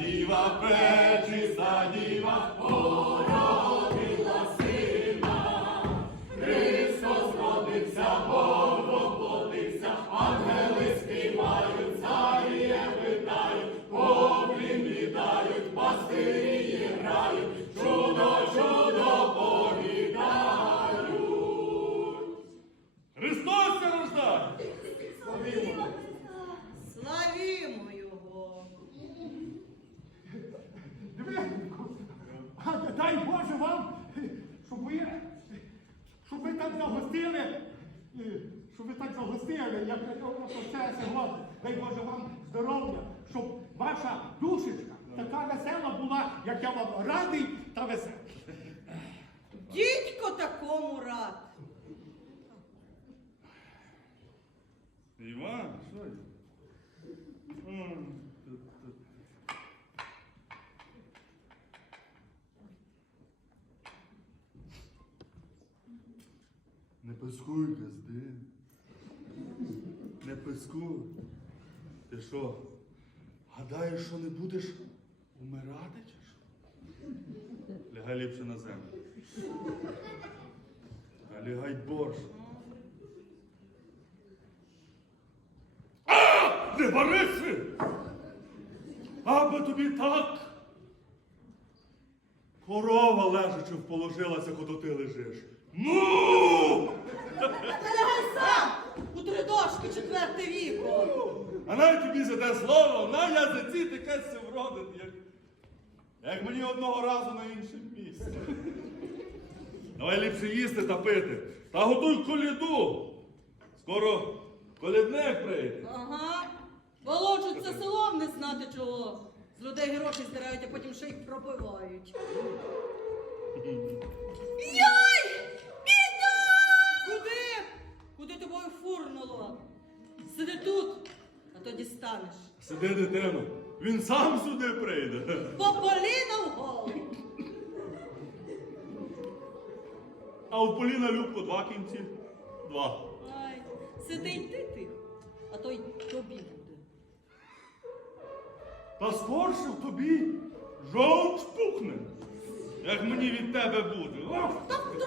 діва, пречиста діва, породила сина, Христос родився Бог. Миренко, а дай Боже вам, щоб ви, щоб ви так загостили, е, щоб ви так загостили, як це сьогодні. Дай Боже вам здоров'я, щоб ваша душечка така весела була, як я вам радий та весела. Дідько такому рад. Іван, що? Не пискуй, газди. Не пискуй. Ти що? Гадаєш, що не будеш умирати чи що? Лягай ліпше на землю. А лягай борщ. Не Бориси! Аби тобі так. Корова лежачи вположилася, куди ти лежиш. Ну! Та лягай сам! У три дошки четверте віку. А навіть тобі за те слово на язиці таке се вродить, як, як мені одного разу на іншому місці. Давай ліпше їсти та пити. Та готуй коліду. Скоро колідник прийде. Ага. Волочуться селом не знати чого. З людей гроші здирають, а потім ще їх пропивають. А то дістанеш. Сиди, дитино, він сам сюди прийде. Пополіна в голову. А у Поліна Любко два кінці. Два. Ай, сиди й ти тихо, а то й тобі буде. Та скорше в тобі жовт пухне. Як мені від тебе буде. Ох! Та хто